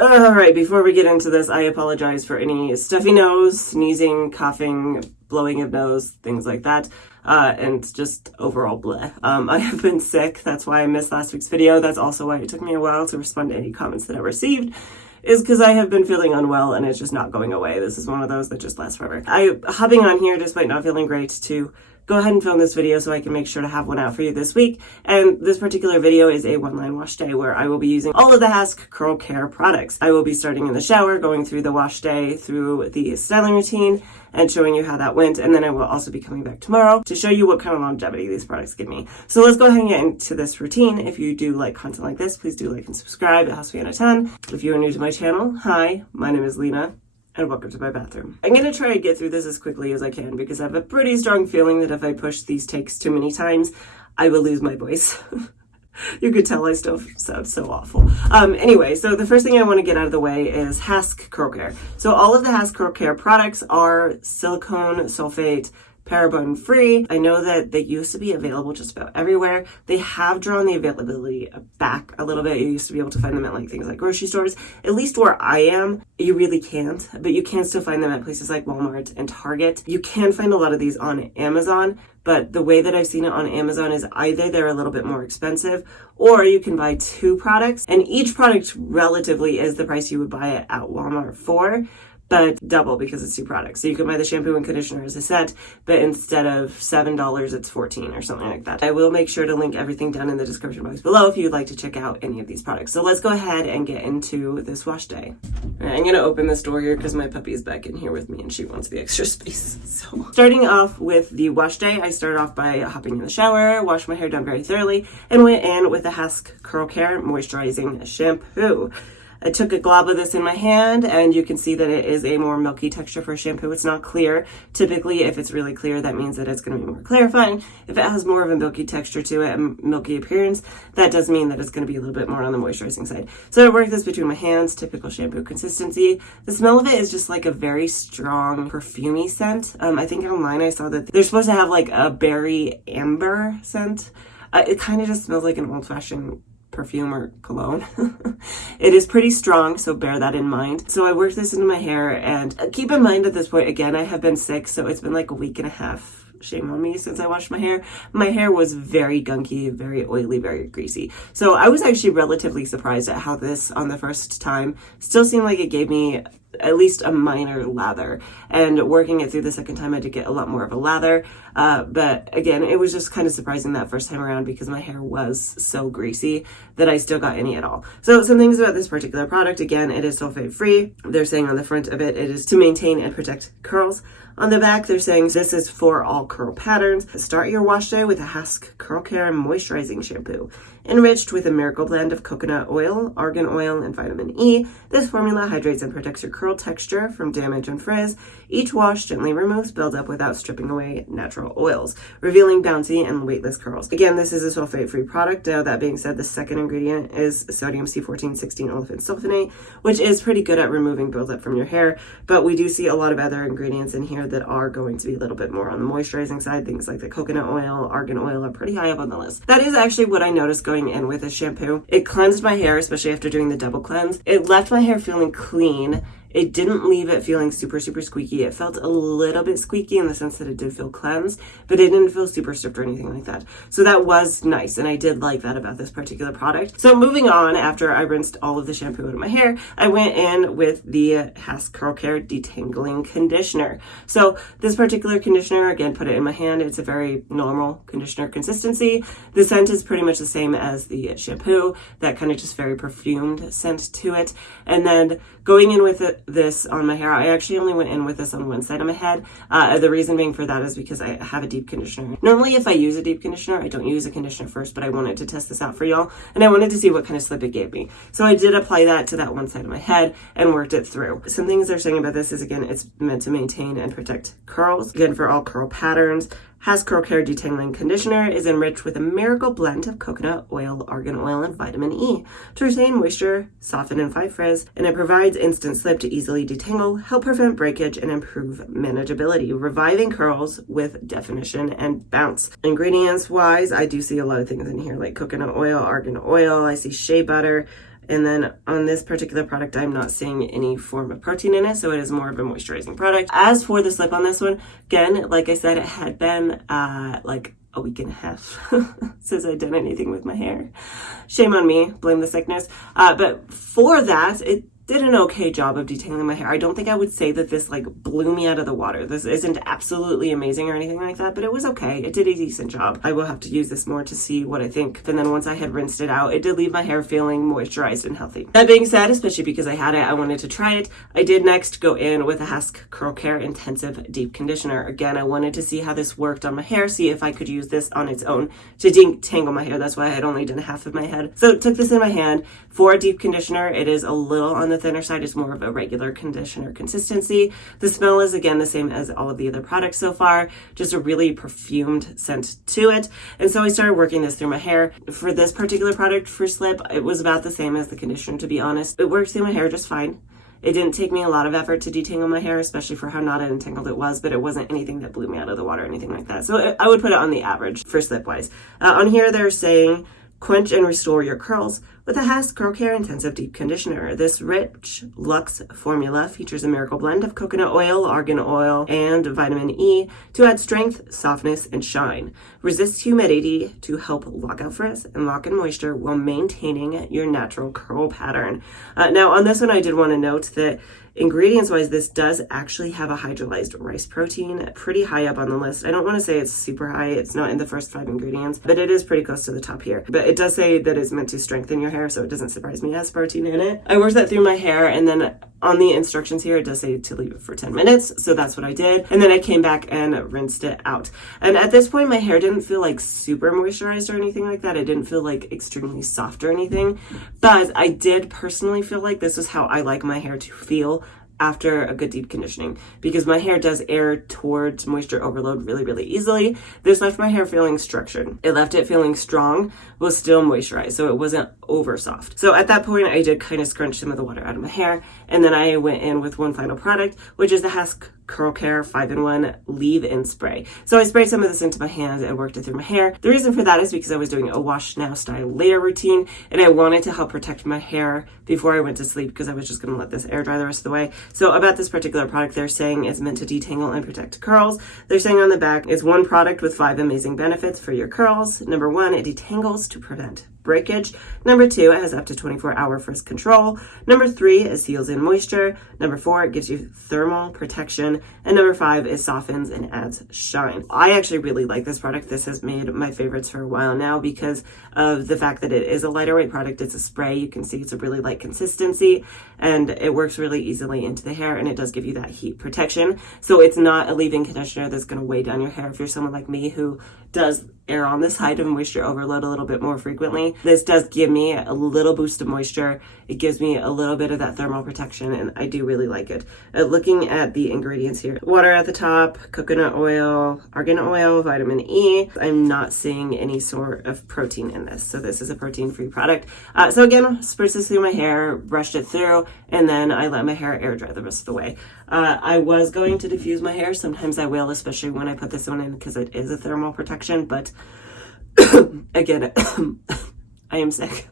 Alright, before we get into this, I apologize for any stuffy nose, sneezing, coughing, blowing of nose, things like that, and just overall bleh. I have been sick, that's why I missed last week's video. That's also why it took me a while to respond to any comments that I received, is because I have been feeling unwell and it's just not going away. This is one of those that just lasts forever. I'm hopping on here despite not feeling great to go ahead and film this video so I can make sure to have one out for you this week. And this particular video is a one-line wash day where I will be using all of the Hask Curl Care products. I will be starting in the shower, going through the wash day, through the styling routine, and showing you how that went. And then I will also be coming back tomorrow to show you what kind of longevity these products give me. So let's go ahead and get into this routine. If you do like content like this, please do like and subscribe. It helps me out a ton. If you are new to my channel, hi, my name is Lena, and welcome to my bathroom. I'm gonna try to get through this as quickly as I can because I have a pretty strong feeling that if I push these takes too many times, I will lose my voice. You could tell I still sound so awful. Anyway, so the first thing I want to get out of the way is Hask Curl Care. So all of the Hask Curl Care products are silicone sulfate paraben free. I know that they used to be available just about everywhere. They have drawn the availability back a little bit. You used to be able to find them at like things like grocery stores. At least where I am, you really can't, but you can still find them at places like Walmart and Target. You can find a lot of these on Amazon, but the way that I've seen it on Amazon is either they're a little bit more expensive or you can buy two products and each product relatively is the price you would buy it at Walmart for, but double because it's two products. So you can buy the shampoo and conditioner as a set, but instead of $7, it's $14 or something like that. I will make sure to link everything down in the description box below if you'd like to check out any of these products. So let's go ahead and get into this wash day. All right, I'm gonna open this door here because my puppy is back in here with me and she wants the extra space. So starting off with the wash day, I started off by hopping in the shower, washed my hair down very thoroughly, and went in with the Hask Curl Care Moisturizing Shampoo. I took a glob of this in my hand and you can see that it is a more milky texture for shampoo. It's not clear. Typically, if it's really clear, that means that it's going to be more clarifying. If it has more of a milky texture to it, a milky appearance, that does mean that it's going to be a little bit more on the moisturizing side. So I worked this between my hands, typical shampoo consistency. The smell of it is just like a very strong perfumey scent. I think online I saw that they're supposed to have like a berry amber scent. It kind of just smells like an old-fashioned perfume or cologne. It is pretty strong, so bear that in mind. So I worked this into my hair, and keep in mind at this point, again, I have been sick, so it's been like a week and a half, shame on me, since I washed my hair. My hair was very gunky, very oily, very greasy. So I was actually relatively surprised at how this, on the first time, still seemed like it gave me at least a minor lather, and working it through the second time I did get a lot more of a lather, but again it was just kind of surprising that first time around because my hair was so greasy that I still got any at all. So some things about this particular product: again, it is sulfate free. They're saying on the front of it, it is to maintain and protect curls. On the back, they're saying this is for all curl patterns. Start your wash day with a Hask Curl Care Moisturizing Shampoo. Enriched with a miracle blend of coconut oil, argan oil, and vitamin E, this formula hydrates and protects your curl texture from damage and frizz. Each wash gently removes buildup without stripping away natural oils, revealing bouncy and weightless curls. Again, this is a sulfate-free product. Now, that being said, the second ingredient is sodium C14-16 olefin sulfonate, which is pretty good at removing buildup from your hair, but we do see a lot of other ingredients in here that are going to be a little bit more on the moisturizing side. Things like the coconut oil, argan oil are pretty high up on the list. That is actually what I noticed going in with this shampoo. It cleansed my hair, especially after doing the double cleanse. It left my hair feeling clean. It didn't leave it feeling super squeaky. It felt a little bit squeaky in the sense that it did feel cleansed, but it didn't feel super stripped or anything like that. So that was nice, and I did like that about this particular product. So moving on, after I rinsed all of the shampoo out of my hair, I went in with the Hask Curl Care Detangling Conditioner. So this particular conditioner, again, put it in my hand. It's a very normal conditioner consistency. The scent is pretty much the same as the shampoo, that kind of just very perfumed scent to it. And then going in with this on my hair, I actually only went in with this on one side of my head. The reason being for that is because I have a deep conditioner. Normally, if I use a deep conditioner, I don't use a conditioner first, but I wanted to test this out for y'all, and I wanted to see what kind of slip it gave me. So I did apply that to that one side of my head and worked it through. Some things they're saying about this is, again, it's meant to maintain and protect curls. Again, for all curl patterns. Hask Curl Care Detangling Conditioner is enriched with a miracle blend of coconut oil, argan oil, and vitamin E to retain moisture, soften and fight frizz, and it provides instant slip to easily detangle, help prevent breakage, and improve manageability, reviving curls with definition and bounce. Ingredients wise, I do see a lot of things in here like coconut oil, argan oil, I see shea butter, And then on this particular product, I'm not seeing any form of protein in it, so it is more of a moisturizing product. As for the slip on this one, again, like I said, it had been like a week and a half since I'd done anything with my hair. Shame on me, blame the sickness. But for that, it did an okay job of detangling my hair. I don't think I would say that this like blew me out of the water. This isn't absolutely amazing or anything like that, but it was okay. It did a decent job. I will have to use this more to see what I think. And then once I had rinsed it out, it did leave my hair feeling moisturized and healthy. That being said, especially because I had it, I wanted to try it. I did next go in with a Hask Curl Care Intensive Deep Conditioner. Again, I wanted to see how this worked on my hair, see if I could use this on its own to detangle my hair. That's why I had only done half of my head. So took this in my hand. For a deep conditioner, it is a little on the thinner side. It's more of a regular conditioner consistency. The smell is again the same as all of the other products so far, just a really perfumed scent to it. And so I started working this through my hair. For this particular product for slip, it was about the same as the conditioner, to be honest. It worked through my hair just fine. It didn't take me a lot of effort to detangle my hair, especially for how not entangled it was, but it wasn't anything that blew me out of the water or anything like that. So I would put it on the average for slip wise. On here they're saying, quench and restore your curls with a Hask Curl Care Intensive Deep Conditioner. This rich luxe formula features a miracle blend of coconut oil, argan oil, and vitamin E to add strength, softness, and shine. Resist humidity to help lock out frizz and lock in moisture while maintaining your natural curl pattern. Now on this one, I did want to note that ingredients wise, this does actually have a hydrolyzed rice protein pretty high up on the list. I don't want to say it's super high. It's not in the first 5 ingredients, but it is pretty close to the top here. But it does say that it's meant to strengthen your hair, so it doesn't surprise me it has protein in it. I worked that through my hair, and then on the instructions here, it does say to leave it for 10 minutes. So that's what I did. And then I came back and rinsed it out. And at this point, my hair didn't feel like super moisturized or anything like that. It didn't feel like extremely soft or anything. But I did personally feel like this is how I like my hair to feel after a good deep conditioning, because my hair does err towards moisture overload really, really easily. This left my hair feeling structured. It left it feeling strong, but still moisturized, so it wasn't over soft. So at that point, I did kind of scrunch some of the water out of my hair, and then I went in with one final product, which is the Hask Curl Care 5-in-1 Leave-In Spray. So I sprayed some of this into my hands and worked it through my hair. The reason for that is because I was doing a wash now style layer routine, and I wanted to help protect my hair before I went to sleep, because I was just going to let this air dry the rest of the way. So about this particular product, they're saying it's meant to detangle and protect curls. They're saying on the back, it's one product with 5 amazing benefits for your curls. Number 1, it detangles to prevent breakage. Number 2, it has up to 24-hour frizz control. Number 3, it seals in moisture. Number 4, it gives you thermal protection. And number 5, it softens and adds shine. I actually really like this product. This has made my favorites for a while now because of the fact that it is a lighter weight product. It's a spray. You can see it's a really light consistency, and it works really easily into the hair, and it does give you that heat protection. So it's not a leave-in conditioner that's going to weigh down your hair if you're someone like me who does err on the side of moisture overload a little bit more frequently. This does give me a little boost of moisture. It gives me a little bit of that thermal protection, and I do really like it. Looking at the ingredients here, water at the top, coconut oil, argan oil, vitamin E. I'm not seeing any sort of protein in this, so this is a protein-free product. So again, spritz this through my hair, brushed it through, and then I let my hair air dry the rest of the way. I was going to diffuse my hair. Sometimes I will, especially when I put this one in, because it is a thermal protection, but again, I am sick,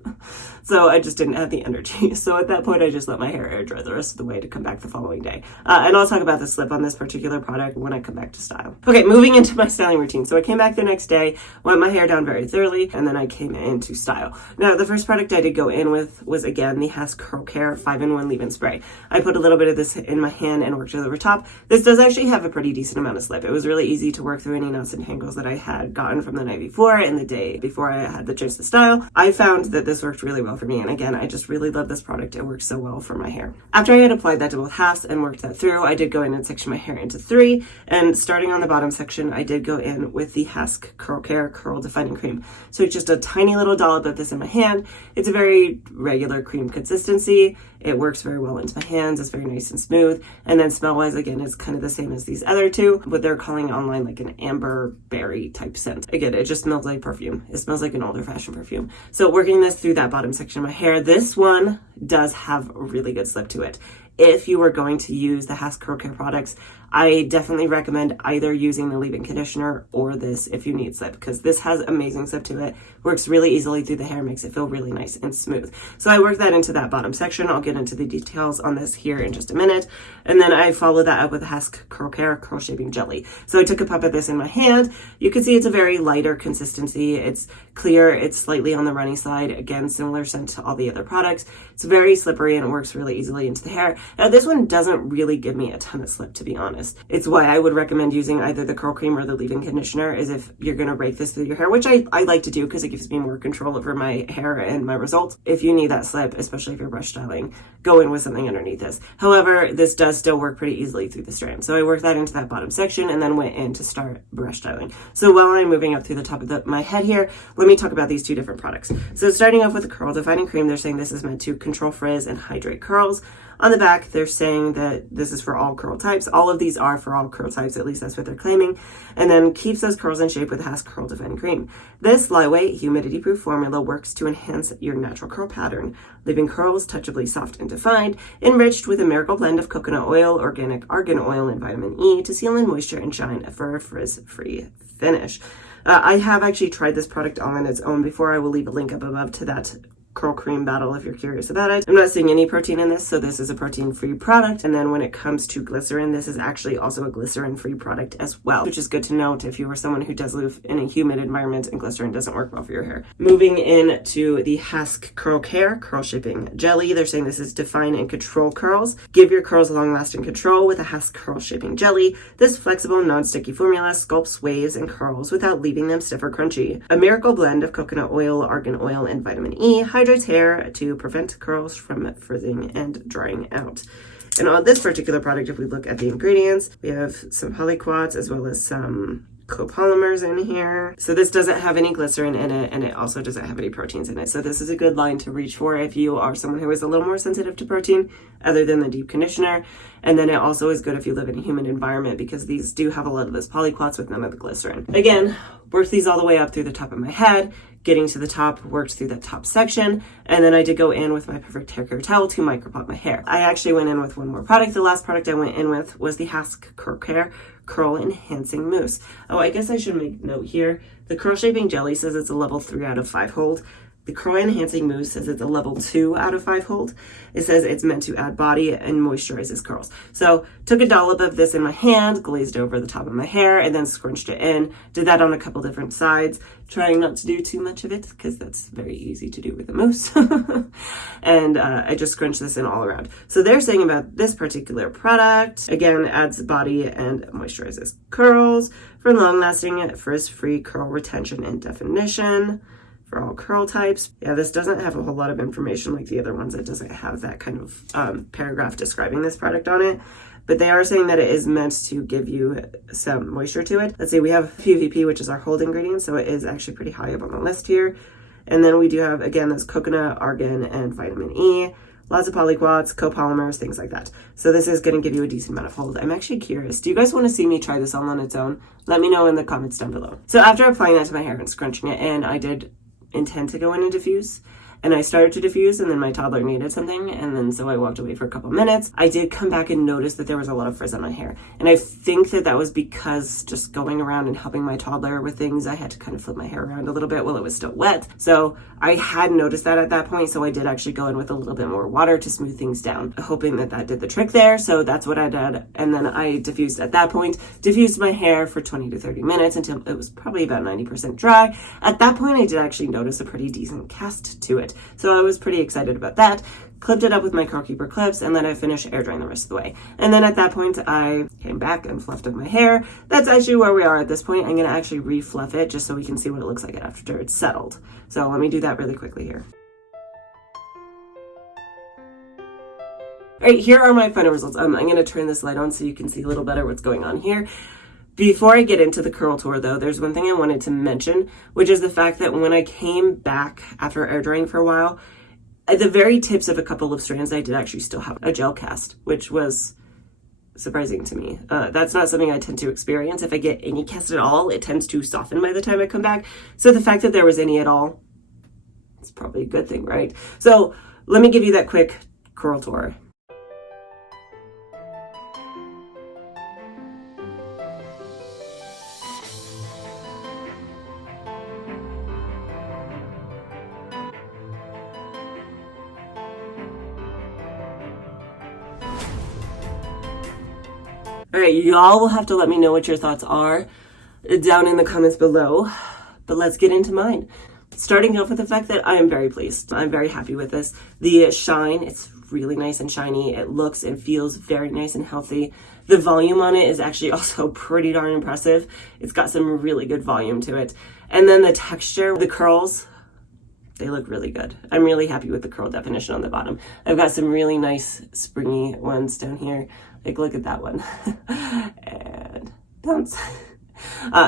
so I just didn't have the energy. So at that point, I just let my hair air dry the rest of the way to come back the following day. And I'll talk about the slip on this particular product when I come back to style. Okay, moving into my styling routine. So I came back the next day, wet my hair down very thoroughly, and then I came into style. Now, the first product I did go in with was, again, the Hask Curl Care 5-in-1 Leave-In Spray. I put a little bit of this in my hand and worked it over top. This does actually have a pretty decent amount of slip. It was really easy to work through any knots and tangles that I had gotten from the night before and the day before I had the chance to style. I found that this worked really well for me, and again, I just really love this product. It works so well for my hair. After I had applied that to both halves and worked that through, I did go in and section my hair into 3, and starting on the bottom section, I did go in with the Hask Curl Care Curl Defining Cream. So it's just a tiny little dollop of this in my hand. It's a very regular cream consistency. It works very well into my hands. It's very nice and smooth. And then smell-wise, again, it's kind of the same as these other two, but they're calling online like an amber berry type scent. Again, it just smells like perfume. It smells like an older fashioned perfume. So working this through that bottom section of my hair, this one does have a really good slip to it. if you are going to use the Hask Curl Care products, I definitely recommend either using the leave-in conditioner or this if you need slip, because this has amazing slip to it, works really easily through the hair, makes it feel really nice and smooth. So I worked that into that bottom section. I'll get into the details on this here in just a minute. And then I followed that up with the Hask Curl Care Curl Shaping Jelly. So I took a puff of this in my hand. You can see it's a very lighter consistency. It's clear. It's slightly on the runny side. Again, similar scent to all the other products. It's very slippery and it works really easily into the hair. Now, this one doesn't really give me a ton of slip, to be honest. It's why I would recommend using either the curl cream or the leave-in conditioner, is if you're going to rake this through your hair, which I like to do because it gives me more control over my hair and my results. If you need that slip, especially if you're brush styling, go in with something underneath this. However, this does still work pretty easily through the strand. So I worked that into that bottom section and then went in to start brush styling. So while I'm moving up through the top of my head here, let me talk about these two different products. So starting off with the curl defining cream, they're saying this is meant to control frizz and hydrate curls. On the back, they're saying that this is for all curl types. All of these are for all curl types, at least that's what they're claiming. And then keeps those curls in shape with Hask Curl Defining Cream. This lightweight, humidity-proof formula works to enhance your natural curl pattern, leaving curls touchably soft and defined, enriched with a miracle blend of coconut oil, organic argan oil, and vitamin E to seal in moisture and shine for a frizz-free finish. I have actually tried this product all on its own before. I will leave a link up above to that curl cream battle if you're curious about it. I'm not seeing any protein in this, so this is a protein-free product. And then when it comes to glycerin, this is actually also a glycerin-free product as well, which is good to note if you are someone who does live in a humid environment and glycerin doesn't work well for your hair. Moving into the Hask Curl Care Curl Shaping Jelly, they're saying this is define and control curls. Give your curls long-lasting control with a Hask Curl Shaping Jelly. This flexible, non-sticky formula sculpts waves and curls without leaving them stiff or crunchy. A miracle blend of coconut oil, argan oil, and vitamin E hydrates hair to prevent curls from frizzing and drying out. And on this particular product, if we look at the ingredients, we have some polyquats as well as some copolymers in here. So this doesn't have any glycerin in it, and it also doesn't have any proteins in it. So this is a good line to reach for if you are someone who is a little more sensitive to protein other than the deep conditioner. And then it also is good if you live in a humid environment, because these do have a lot of this polyquats with none of the glycerin. Again, worked these all the way up through the top of my head. Getting to the top, worked through that top section, and then I did go in with my perfect hair care towel to micropop my hair. I actually went in with one more product. The last product I went in with was the Hask Curl Care Curl Enhancing Mousse. Oh, I guess I should make note here. The Curl Shaping Jelly says it's a level 3 out of 5 hold. The Curl Enhancing Mousse says it's a level 2 out of 5 hold. It says it's meant to add body and moisturizes curls. So took a dollop of this in my hand, glazed over the top of my hair, and then scrunched it in. Did that on a couple different sides, trying not to do too much of it because that's very easy to do with a mousse. And I just scrunched this in all around. So they're saying about this particular product, again, adds body and moisturizes curls for long-lasting frizz-free curl retention and definition. For all curl types. Yeah, this doesn't have a whole lot of information like the other ones. It doesn't have that kind of paragraph describing this product on it, but they are saying that it is meant to give you some moisture to it. Let's see, we have PVP, which is our hold ingredient, so it is actually pretty high up on the list here. And then we do have, again, those coconut, argan, and vitamin E. Lots of polyquats, copolymers, things like that. So this is going to give you a decent amount of hold. I'm actually curious. Do you guys want to see me try this all on its own? Let me know in the comments down below. So after applying that to my hair and scrunching it in, I did intend to go in and diffuse, and I started to diffuse, and then my toddler needed something, and then so I walked away for a couple minutes. I did come back and notice that there was a lot of frizz on my hair, and I think that that was because just going around and helping my toddler with things, I had to kind of flip my hair around a little bit while it was still wet. So I had noticed that at that point, so I did actually go in with a little bit more water to smooth things down, hoping that that did the trick there. So that's what I did, and then I diffused at that point, diffused my hair for 20 to 30 minutes until it was probably about 90% dry. At that point, I did actually notice a pretty decent cast to it. So I was pretty excited about that. Clipped it up with my Curl Keeper clips, and then I finished air drying the rest of the way. And then at that point, I came back and fluffed up my hair. That's actually where we are at this point. I'm gonna actually re-fluff it just so we can see what it looks like after it's settled. So let me do that really quickly here. All right, here are my final results. I'm gonna turn this light on so you can see a little better what's going on here. Before I get into the curl tour though, there's one thing I wanted to mention, which is the fact that when I came back after air drying for a while, at the very tips of a couple of strands, I did actually still have a gel cast, which was surprising to me. That's not something I tend to experience. If I get any cast at all, it tends to soften by the time I come back. So the fact that there was any at all, it's probably a good thing, right? So let me give you that quick curl tour. All right, y'all will have to let me know what your thoughts are down in the comments below, but let's get into mine. Starting off with the fact that I am very pleased. I'm very happy with this. The shine, it's really nice and shiny. It looks and feels very nice and healthy. The volume on it is actually also pretty darn impressive. It's got some really good volume to it. And then the texture, the curls, they look really good. I'm really happy with the curl definition on the bottom. I've got some really nice springy ones down here. Like, look at that one. And bounce.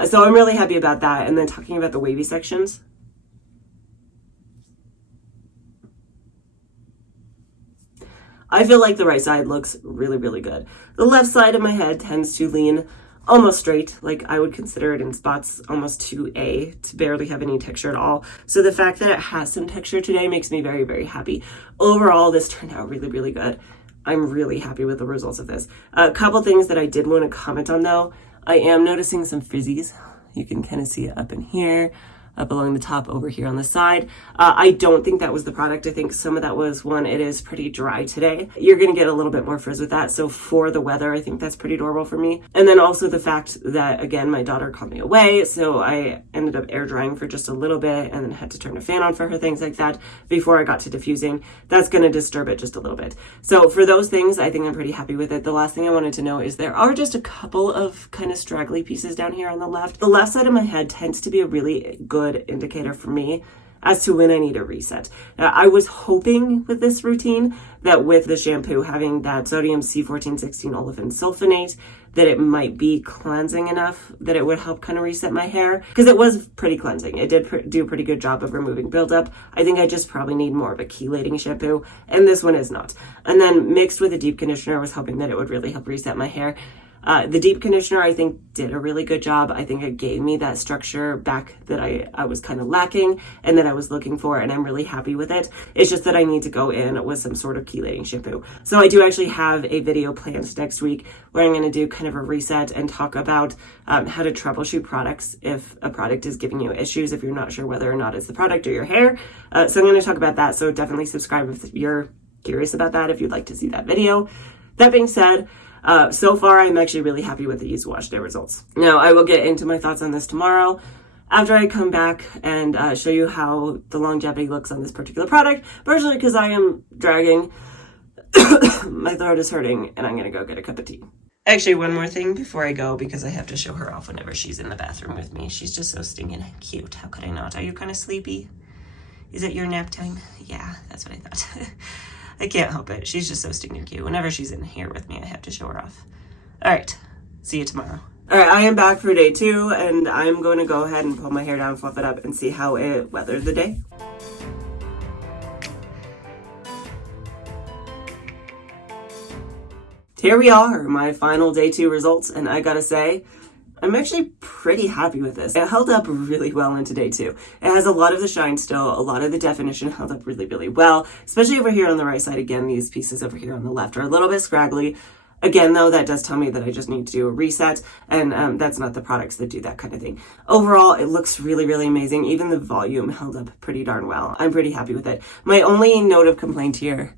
So I'm really happy about that. And then talking about the wavy sections, I feel like the right side looks really, really good. The left side of my head tends to lean almost straight, like I would consider it in spots almost to A, to barely have any texture at all. So the fact that it has some texture today makes me very, very happy. Overall, this turned out really, really good. I'm really happy with the results of this. A couple things that I did want to comment on though. I am noticing some frizzies. You can kind of see it up in here, up along the top over here on the side. I don't think that was the product. I think some of that was, one, it is pretty dry today. You're going to get a little bit more frizz with that. So for the weather, I think that's pretty normal for me. And then also the fact that, again, my daughter called me away. So I ended up air drying for just a little bit and then had to turn a fan on for her, things like that, before I got to diffusing. That's going to disturb it just a little bit. So for those things, I think I'm pretty happy with it. The last thing I wanted to know is there are just a couple of kind of straggly pieces down here on the left. The left side of my head tends to be a really good indicator for me as to when I need a reset. Now, I was hoping with this routine that with the shampoo having that sodium C1416 olefin sulfonate, that it might be cleansing enough that it would help kind of reset my hair, because it was pretty cleansing. It did do a pretty good job of removing buildup. I think I just probably need more of a chelating shampoo, and this one is not. And then mixed with a deep conditioner, I was hoping that it would really help reset my hair. The deep conditioner, I think, did a really good job. I think it gave me that structure back that I was kind of lacking and that I was looking for, and I'm really happy with it. It's just that I need to go in with some sort of chelating shampoo. So I do actually have a video planned next week where I'm going to do kind of a reset and talk about how to troubleshoot products if a product is giving you issues, if you're not sure whether or not it's the product or your hair. So I'm going to talk about that. So definitely subscribe if you're curious about that, if you'd like to see that video. That being said, so far, I'm actually really happy with these wash day results. Now, I will get into my thoughts on this tomorrow after I come back and show you how the longevity looks on this particular product, partially because I am dragging. My throat is hurting, and I'm going to go get a cup of tea. Actually, one more thing before I go, because I have to show her off whenever she's in the bathroom with me. She's just so stinging cute. How could I not? Are you kind of sleepy? Is it your nap time? Yeah, that's what I thought. I can't help it. She's just so stinking cute. Whenever she's in here with me, I have to show her off. All right. See you tomorrow. All right. I am back for day 2, and I'm going to go ahead and pull my hair down, fluff it up, and see how it weathered the day. Here we are, my final day 2 results, and I gotta say, I'm actually pretty happy with this. It held up really well into day 2. It has a lot of the shine still, a lot of the definition held up really, really well, especially over here on the right side. Again, these pieces over here on the left are a little bit scraggly. Again, though, that does tell me that I just need to do a reset, and that's not the products that do that kind of thing. Overall, it looks really, really amazing. Even the volume held up pretty darn well. I'm pretty happy with it. My only note of complaint here,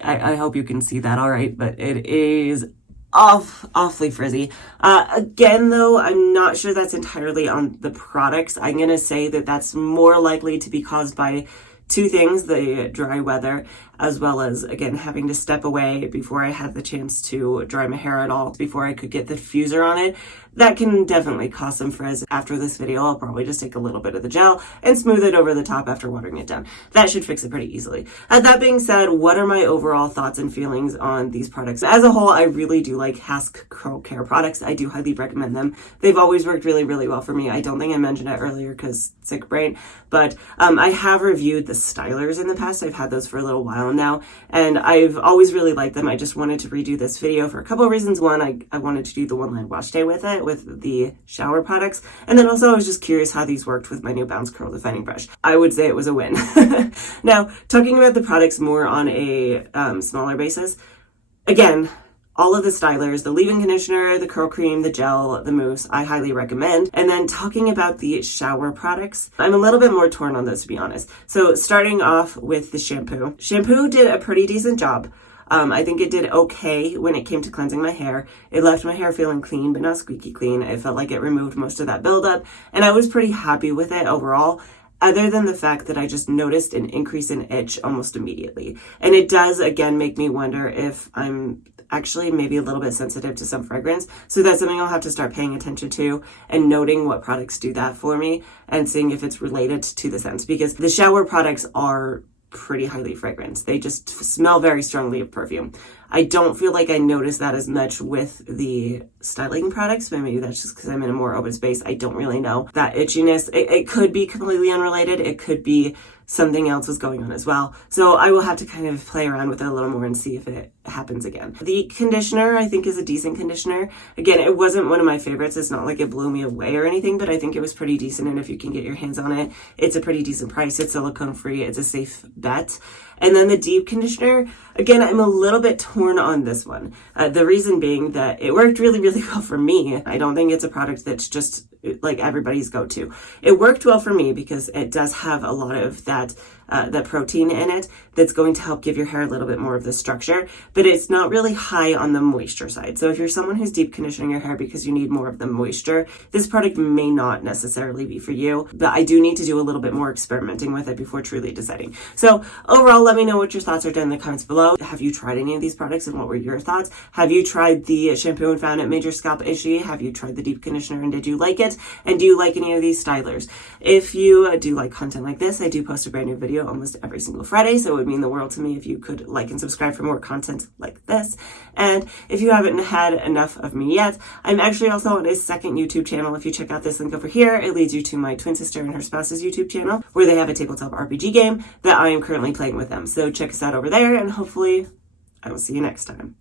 I hope you can see that all right, but it is awfully frizzy. Again, though, I'm not sure that's entirely on the products. I'm going to say that that's more likely to be caused by 2 things, the dry weather, as well as, again, having to step away before I had the chance to dry my hair at all, before I could get the diffuser on it. That can definitely cause some frizz. After this video, I'll probably just take a little bit of the gel and smooth it over the top after watering it down. That should fix it pretty easily. That being said, what are my overall thoughts and feelings on these products? As a whole, I really do like Hask curl care products. I do highly recommend them. They've always worked really, really well for me. I don't think I mentioned it earlier because sick brain, but I have reviewed the stylers in the past. I've had those for a little while now, and I've always really liked them. I just wanted to redo this video for a couple of reasons. One, I wanted to do the one-line wash day with it, with the shower products, and then also I was just curious how these worked with my new Bounce Curl Defining Brush. I would say it was a win. Now, talking about the products more on a smaller basis, again, all of the stylers, the leave-in conditioner, the curl cream, the gel, the mousse, I highly recommend. And then talking about the shower products, I'm a little bit more torn on those, to be honest. So starting off with the shampoo. Shampoo did a pretty decent job. I think it did okay when it came to cleansing my hair. It left my hair feeling clean, but not squeaky clean. It felt like it removed most of that buildup, and I was pretty happy with it overall, other than the fact that I just noticed an increase in itch almost immediately. And it does, again, make me wonder if I'm actually maybe a little bit sensitive to some fragrance. So that's something I'll have to start paying attention to and noting what products do that for me and seeing if it's related to the scents, because the shower products are pretty highly fragranced. They just smell very strongly of perfume. I don't feel like I notice that as much with the styling products, but maybe that's just because I'm in a more open space. I don't really know. That itchiness, it could be completely unrelated. It could be something else was going on as well. So I will have to kind of play around with it a little more and see if it happens again. The conditioner, I think, is a decent conditioner. Again, it wasn't one of my favorites. It's not like it blew me away or anything, but I think it was pretty decent. And if you can get your hands on it, it's a pretty decent price. It's silicone free. It's a safe bet. And then the deep conditioner, again, I'm a little bit torn on this one. The reason being that it worked really, really well for me. I don't think it's a product that's just like everybody's go-to. It worked well for me because it does have a lot of that protein in it that's going to help give your hair a little bit more of the structure, but it's not really high on the moisture side. So if you're someone who's deep conditioning your hair because you need more of the moisture, this product may not necessarily be for you, but I do need to do a little bit more experimenting with it before truly deciding. So overall, let me know what your thoughts are down in the comments below. Have you tried any of these products and what were your thoughts? Have you tried the shampoo and found it made your scalp itchy? Have you tried the deep conditioner and did you like it? And do you like any of these stylers? If you do like content like this, I do post a brand new video almost every single Friday, so it would mean the world to me if you could like and subscribe for more content like this. And if you haven't had enough of me yet, I'm actually also on a second YouTube channel. If you check out this link over here, it leads you to my twin sister and her spouse's YouTube channel, where they have a tabletop RPG game that I am currently playing with them. So check us out over there, and hopefully I will see you next time.